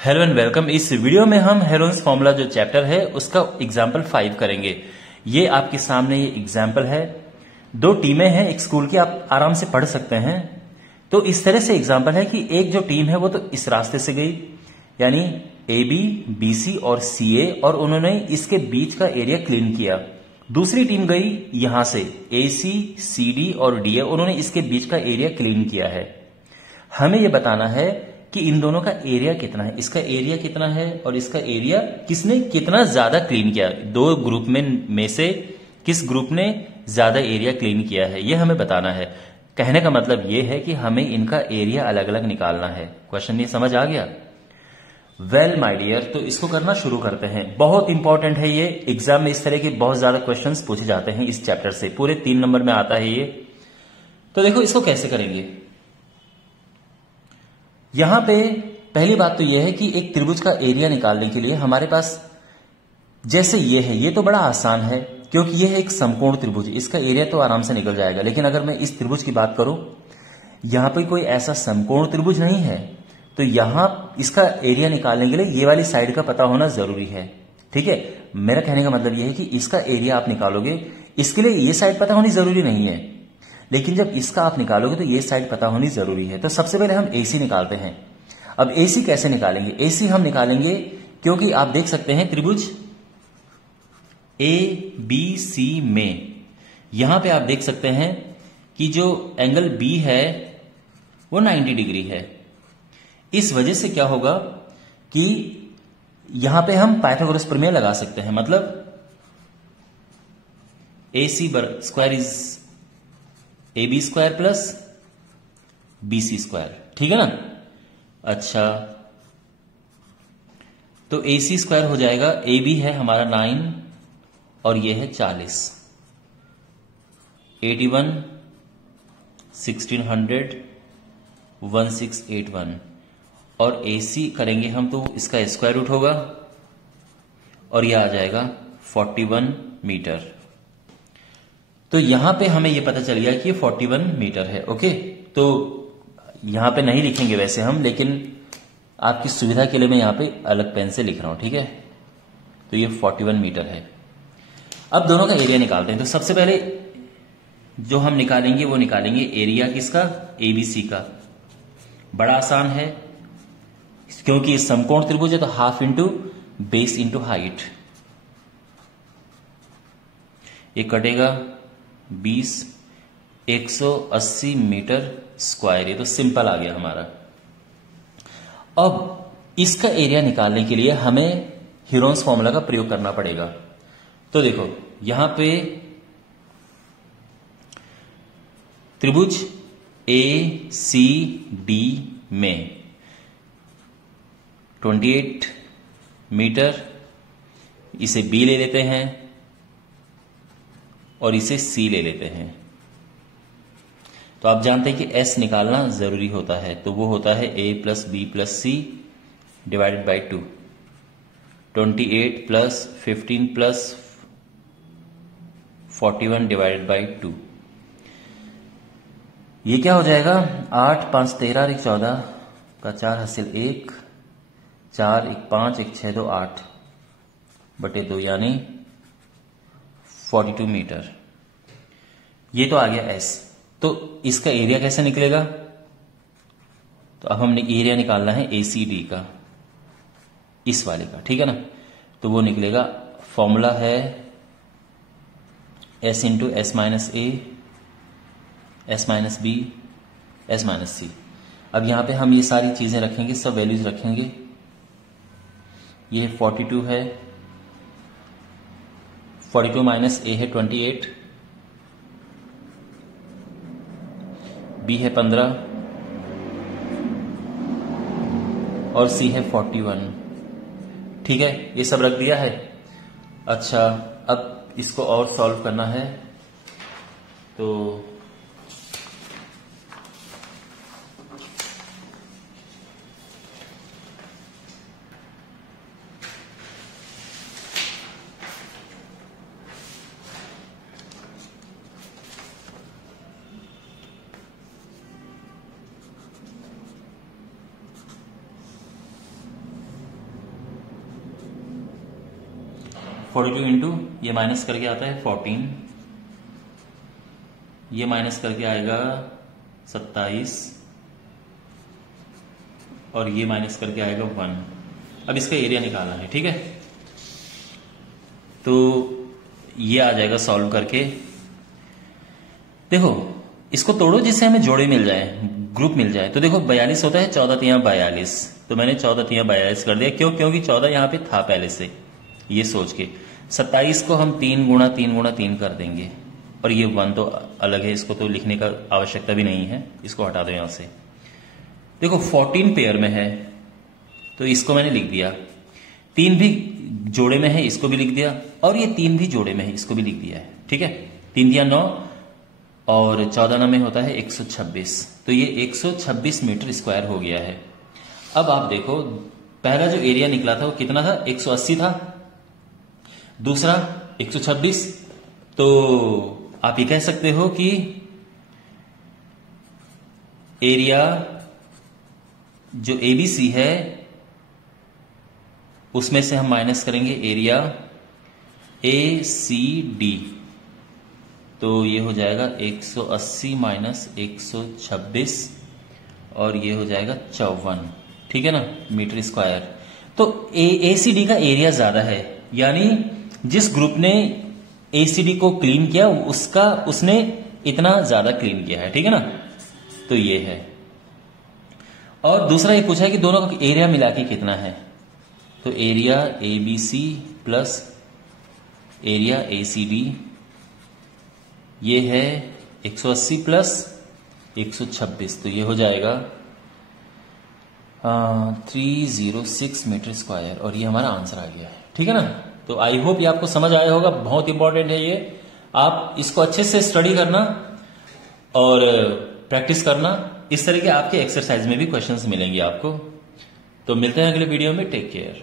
Hello and welcome. इस video में हम हेरोन्स फॉर्मूला जो चैप्टर है उसका एग्जाम्पल 5 करेंगे। ये आपके सामने ये एग्जाम्पल है। दो टीमें हैं एक स्कूल की, आप आराम से पढ़ सकते हैं। तो इस तरह से एग्जाम्पल है कि एक जो टीम है वो तो इस रास्ते से गई, यानी ए बी, बी सी और सी ए, और उन्होंने इसके बीच का एरिया क्लीन किया। दूसरी टीम गई यहां से ए सी, सी डी और डी ए, उन्होंने इसके बीच का एरिया क्लीन किया है। हमें यह बताना है कि इन दोनों का एरिया कितना है, इसका एरिया कितना है और इसका एरिया किसने कितना ज्यादा क्लीन किया। दो ग्रुप में से किस ग्रुप ने ज्यादा एरिया क्लीन किया है, यह हमें बताना है। कहने का मतलब यह है कि हमें इनका एरिया अलग अलग निकालना है। क्वेश्चन ये समझ आ गया? वेल माय डियर, तो इसको करना शुरू करते हैं। बहुत इंपॉर्टेंट है ये, एग्जाम में इस तरह के बहुत ज्यादा क्वेश्चंस पूछे जाते हैं इस चैप्टर से। पूरे 3 नंबर में आता है ये। तो देखो इसको कैसे करेंगे। यहां पे पहली बात तो यह है कि एक त्रिभुज का एरिया निकालने के लिए हमारे पास जैसे ये है, ये तो बड़ा आसान है क्योंकि यह है एक समकोण त्रिभुज, इसका एरिया तो आराम से निकल जाएगा। लेकिन अगर मैं इस त्रिभुज की बात करूं, यहां पे कोई ऐसा समकोण त्रिभुज नहीं है, तो यहां इसका एरिया निकालने के लिए ये वाली साइड का पता होना जरूरी है। ठीक है, मेरा कहने का मतलब यह है कि इसका एरिया आप निकालोगे, इसके लिए ये साइड पता होनी जरूरी नहीं है, लेकिन जब इसका आप निकालोगे तो ये साइड पता होनी जरूरी है। तो सबसे पहले हम AC निकालते हैं। अब AC कैसे निकालेंगे? AC हम निकालेंगे क्योंकि आप देख सकते हैं त्रिभुज ABC में यहां पे आप देख सकते हैं कि जो एंगल B है वो 90 डिग्री है। इस वजह से क्या होगा कि यहां पे हम पाइथागोरस प्रमेय लगा सकते हैं। मतलब AC square is AB square plus BC square, ठीक है ना। अच्छा, तो AC स्क्वायर हो जाएगा, AB है हमारा 9 और ये है 40, 81, 1600, 1681, और AC करेंगे हम तो इसका स्क्वायर रूट होगा और यह आ जाएगा 41 मीटर। तो यहां पे हमें यह पता चल गया कि ये 41 मीटर है। ओके, तो यहां पे नहीं लिखेंगे वैसे हम, लेकिन आपकी सुविधा के लिए मैं यहां पे अलग पेन से लिख रहा हूं। ठीक है, तो ये 41 मीटर है। अब दोनों का एरिया निकालते हैं। तो सबसे पहले जो हम निकालेंगे वो निकालेंगे एरिया किसका, ABC का। बड़ा आसान है क्योंकि समकोण त्रिभुज है, तो half into base into height. ये कटेगा 20, 180 मीटर स्क्वायर। ये तो सिंपल आ गया हमारा। अब इसका एरिया निकालने के लिए हमें हीरोन्स फॉर्मूला का प्रयोग करना पड़ेगा। तो देखो यहां पे त्रिभुज ACD में 28 मीटर, इसे B ले लेते हैं और इसे C ले लेते हैं। तो आप जानते हैं कि S निकालना जरूरी होता है, तो वो होता है A plus B plus C divided by 2। 28 plus 15 plus 41 divided by 2। ये क्या हो जाएगा? 8, 5, 13 और 1, 14 का 4 हासिल 1, 4, 1, 5, 1, 6, 2, 8 बटे 2 यानी 42 मीटर। ये तो आ गया S। तो इसका एरिया कैसे निकलेगा? तो अब हमने एरिया निकालना है ACD का, इस वाले का, ठीक है ना। तो वो निकलेगा, फॉर्मूला है S into S minus A, S minus B, S minus C। अब यहां पे हम ये सारी चीजें रखेंगे, सब वैल्यूज रखेंगे। ये 42 है, 42 माइनस A है 28, B है 15 और C है 41। ठीक है, ये सब रख दिया है। अच्छा, अब इसको और सॉल्व करना है। तो 42 इंटू ये माइनस करके आता है 14, ये माइनस करके आएगा 27 और ये माइनस करके आएगा 1। अब इसका एरिया निकालना है, ठीक है। तो ये आ जाएगा सॉल्व करके। देखो इसको तोड़ो जिससे हमें जोड़े मिल जाए, ग्रुप मिल जाए। तो देखो 42 होता है 14 तिया 42, तो मैंने 14 तिया 42 कर दिया। क्यों? क्योंकि 14 यहां पे था पहले से, ये सोच के। 27 को हम 3 गुणा 3 गुणा 3 कर देंगे, और ये 1 तो अलग है, इसको तो लिखने का आवश्यकता भी नहीं है, इसको हटा दो यहां से। देखो 14 पेयर में है तो इसको मैंने लिख दिया, 3 भी जोड़े में है इसको भी लिख दिया, और ये 3 भी जोड़े में है इसको भी लिख दिया है, ठीक है। 3 दिया 9 और 14 में होता है 126, तो ये 126 मीटर स्क्वायर हो गया है। अब आप देखो पहला जो एरिया निकला था वो कितना था? 180 था, दूसरा 126। तो आप ये कह सकते हो कि एरिया जो एबीसी है उसमें से हम माइनस करेंगे एरिया एसीडी, तो ये हो जाएगा 180 माइनस 126 और ये हो जाएगा 54, ठीक है ना, मीटर स्क्वायर। तो एसीडी का एरिया ज्यादा है, यानी जिस ग्रुप ने एसीडी को क्लीन किया उसने इतना ज्यादा क्लीन किया है, ठीक है ना। तो ये है। और दूसरा ये पूछा है कि दोनों का एरिया मिला के कितना है, तो area ABC plus area ACD ये है 180 प्लस 126, तो ये हो जाएगा 306 मीटर स्क्वायर, और ये हमारा आंसर आ गया है, ठीक है ना। तो आई होप ये आपको समझ आया होगा, बहुत इंपॉर्टेंट है ये। आप इसको अच्छे से स्टडी करना और प्रैक्टिस करना, इस तरह के आपके एक्सरसाइज में भी क्वेश्चंस मिलेंगे आपको। तो मिलते हैं अगले वीडियो में, टेक केयर।